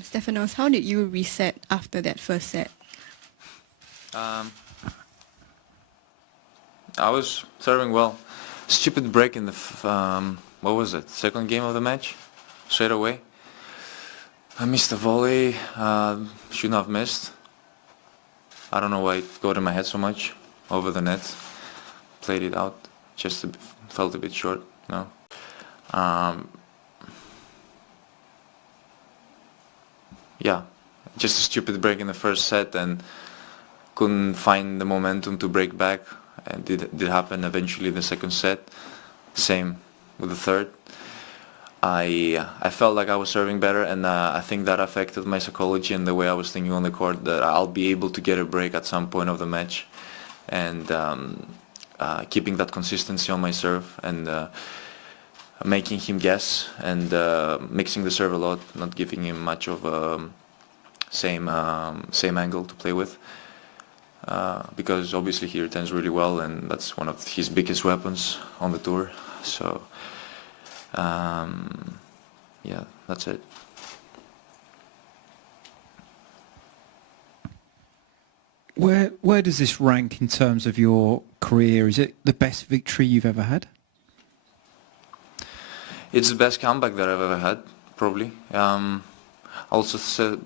Stefanos, how did you reset after that first set? I was serving well. Stupid break in the what was it? Second game of the match, straight away. I missed a volley. Shouldn't have missed. I don't know why it got in my head so much over the net. Played it out. Just felt a bit short. No. Yeah, just a stupid break in the first set and couldn't find the momentum to break back. And did happen eventually in the second set. Same with the third. I felt like I was serving better, and I think that affected my psychology and the way I was thinking on the court, that I'll be able to get a break at some point of the match, and keeping that consistency on my serve and making him guess and mixing the serve a lot, not giving him much of a same angle to play with. Because obviously he returns really well, and that's one of his biggest weapons on the tour. So yeah, that's it. Where does this rank in terms of your career? Is it the best victory you've ever had? It's the best comeback that I've ever had, probably. I would say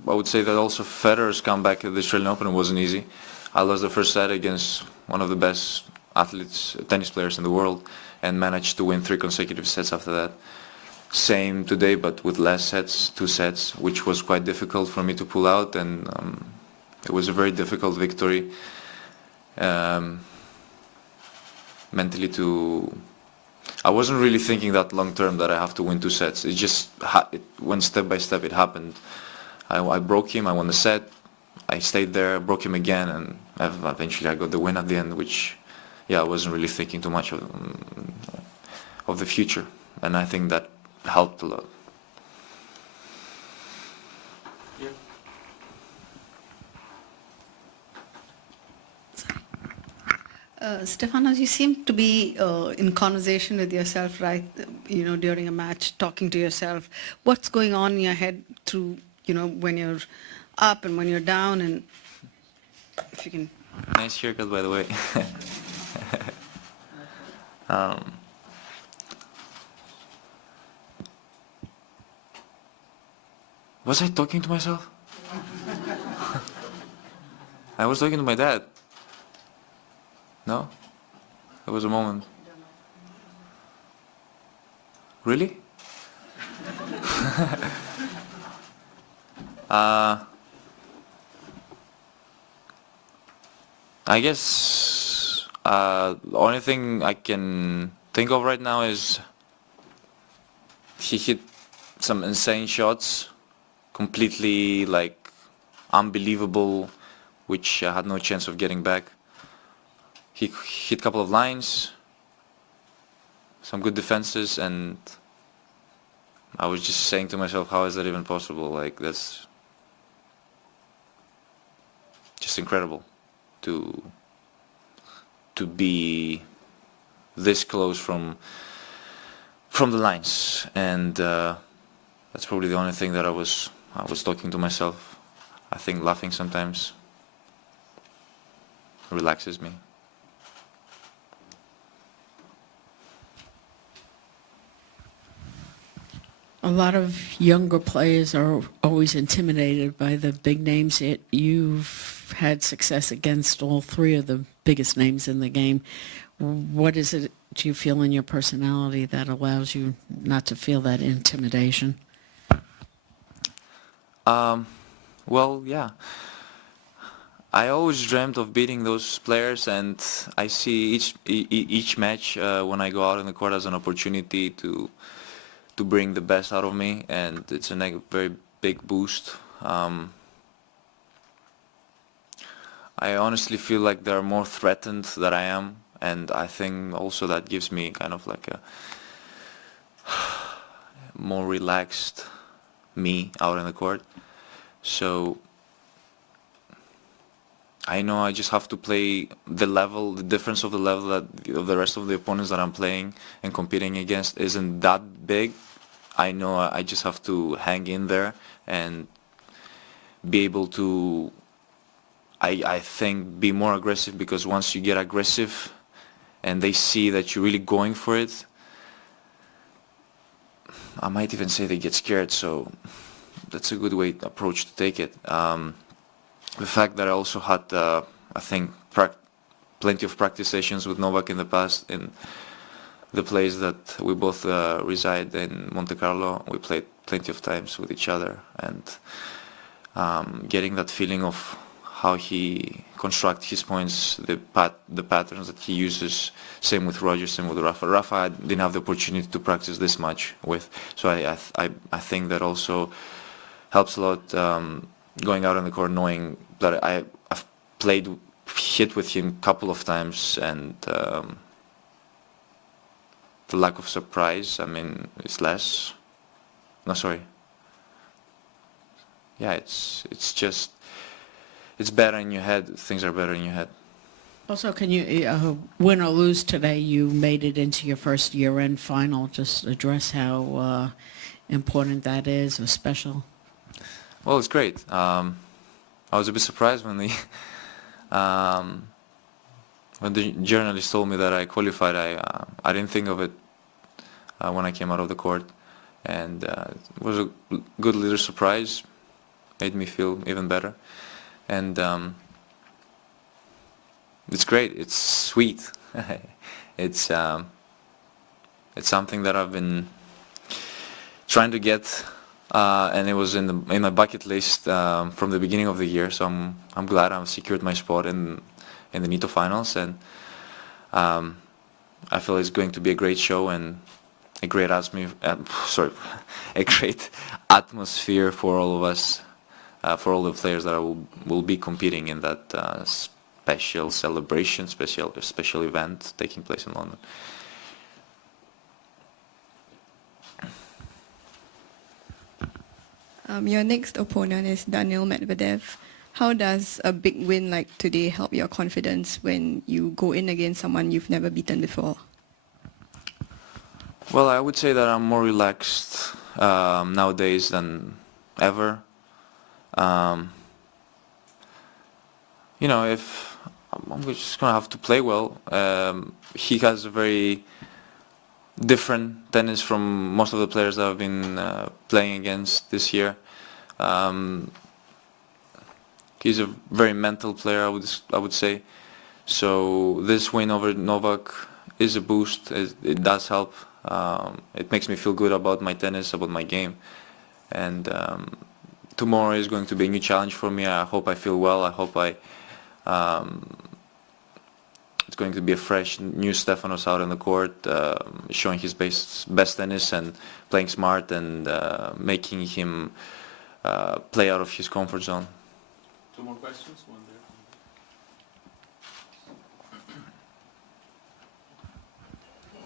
that also Federer's comeback at the Australian Open wasn't easy. I lost the first set against one of the best athletes, tennis players in the world, and managed to win 3 consecutive sets after that. Same today, but with less sets, 2 sets, which was quite difficult for me to pull out, and it was a very difficult victory. Mentally I wasn't really thinking that long term that I have to win 2 sets. It just it went step by step. It happened. I broke him. I won the set. I stayed there, broke him again, and eventually I got the win at the end, which, yeah, I wasn't really thinking too much of the future, and I think that helped a lot. Stefanos, you seem to be in conversation with yourself, right? During a match, talking to yourself. What's going on in your head through, when you're up and when you're down, and if you can... Nice haircut, by the way. Was I talking to myself? I was talking to my dad. No? There was a moment. Really? I guess the only thing I can think of right now is he hit some insane shots, completely like unbelievable, which I had no chance of getting back. He hit a couple of lines, some good defenses, and I was just saying to myself, how is that even possible? Like, that's just incredible to be this close from the lines, and that's probably the only thing that I was talking to myself. I think laughing sometimes relaxes me. A lot of younger players are always intimidated by the big names. Yet you've had success against all 3 of the biggest names in the game. What is it, do you feel, in your personality that allows you not to feel that intimidation? Well, yeah. I always dreamt of beating those players, and I see each match when I go out in the court as an opportunity to bring the best out of me, and it's a very big boost. I honestly feel like they're more threatened than I am, and I think also that gives me kind of like a more relaxed me out in the court. So I know I just have to play the difference of the level that of the rest of the opponents that I'm playing and competing against isn't that big. I know I just have to hang in there and be able to, I think, be more aggressive, because once you get aggressive and they see that you're really going for it, I might even say they get scared, so that's a good approach to take it. The fact that I also had, I think, plenty of practice sessions with Novak in the past in the place that we both reside in, Monte Carlo. We played plenty of times with each other, and getting that feeling of how he constructs his points, the patterns that he uses. Same with Roger, same with Rafa. Rafa I didn't have the opportunity to practice this much with, so I think that also helps a lot, going out on the court knowing that I've hit with him a couple of times, and the lack of surprise, I mean, it's less. No, sorry. Yeah, it's just, it's better in your head. Things are better in your head. Also, can you, win or lose today, you made it into your first year-end final. Just address how important that is, or special. Well, it's great. I was a bit surprised when the journalist told me that I qualified. I didn't think of it when I came out of the court, and it was a good little surprise. Made me feel even better, and it's great. It's sweet. It's something that I've been trying to get, and it was in my bucket list from the beginning of the year. So I'm glad I've secured my spot in the Nito finals, and I feel it's going to be a great show and a great a great atmosphere for all of us, for all the players that will be competing in that special celebration, special event taking place in London. Your next opponent is Daniil Medvedev. How does a big win like today help your confidence when you go in against someone you've never beaten before? Well, I would say that I'm more relaxed nowadays than ever. You know, if I'm just gonna have to play well. He has a very different tennis from most of the players that I've been playing against this year. He's a very mental player, I would say. So this win over Novak is a boost. It does help. It makes me feel good about my tennis, about my game. And tomorrow is going to be a new challenge for me. I hope I feel well. I hope it's going to be a fresh, new Stefanos out on the court, showing his best tennis and playing smart and making him play out of his comfort zone. Two more questions, one there.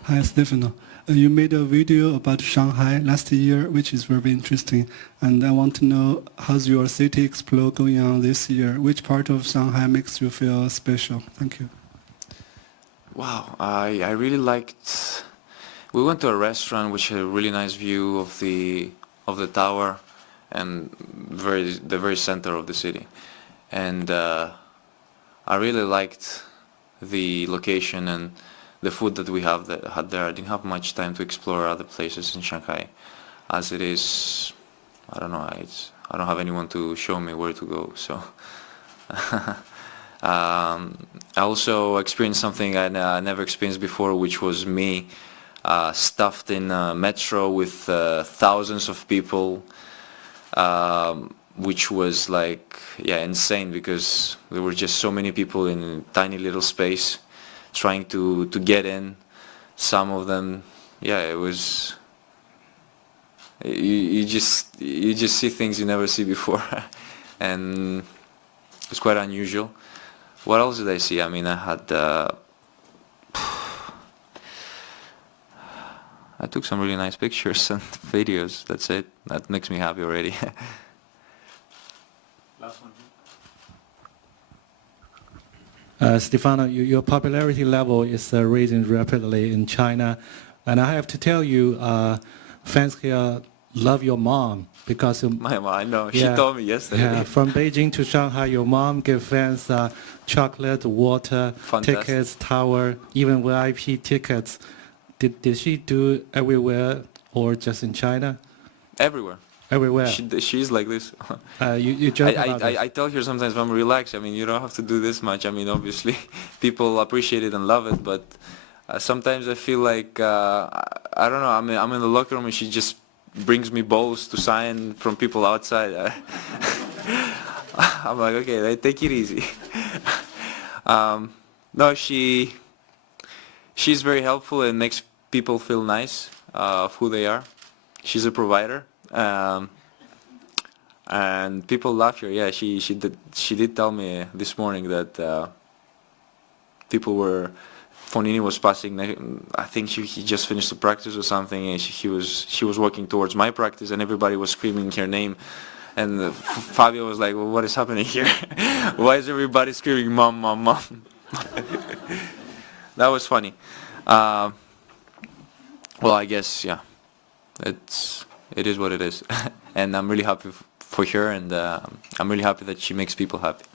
Hi, Stefano. You made a video about Shanghai last year, which is very interesting. And I want to know, how's your city explore going on this year? Which part of Shanghai makes you feel special? Thank you. Wow, I really liked. We went to a restaurant which had a really nice view of the tower and the very center of the city, and I really liked the location and the food that we had there. I didn't have much time to explore other places in Shanghai, as it is. I don't know. I don't have anyone to show me where to go. So I also experienced something I never experienced before, which was me stuffed in a metro with thousands of people, which was like, yeah, insane, because there were just so many people in a tiny little space trying to get in. Some of them, yeah, it was, you just see things you never see before, and it's quite unusual. What else did I see? I mean, I took some really nice pictures and videos. That's it. That makes me happy already. Last one. Stefano, your popularity level is rising rapidly in China, and I have to tell you, fans here love your mom because My mom, I know. She Yeah. told me yesterday. yeah, from Beijing to Shanghai, your mom gave fans chocolate, water, Fantastic. tickets, tower, even VIP tickets. Did she do everywhere or just in China? Everywhere. Everywhere. She's like this. You joke about I it. tell her sometimes when I'm relaxed, I mean, you don't have to do this much. I mean, obviously, people appreciate it and love it, but sometimes I feel like, I don't know, I'm in the locker room and she just brings me bowls to sign from people outside. I'm like, okay, take it easy. No, she's very helpful and makes people feel nice of who they are. She's a provider. And people love her. Yeah, she did tell me this morning that people were. Fonini was passing. I think he just finished the practice or something, and she was walking towards my practice, and everybody was screaming her name. And Fabio was like, "Well, what is happening here? Why is everybody screaming, mom, mom, mom?" That was funny. Well, I guess yeah, it is what it is, and I'm really happy for her, and I'm really happy that she makes people happy.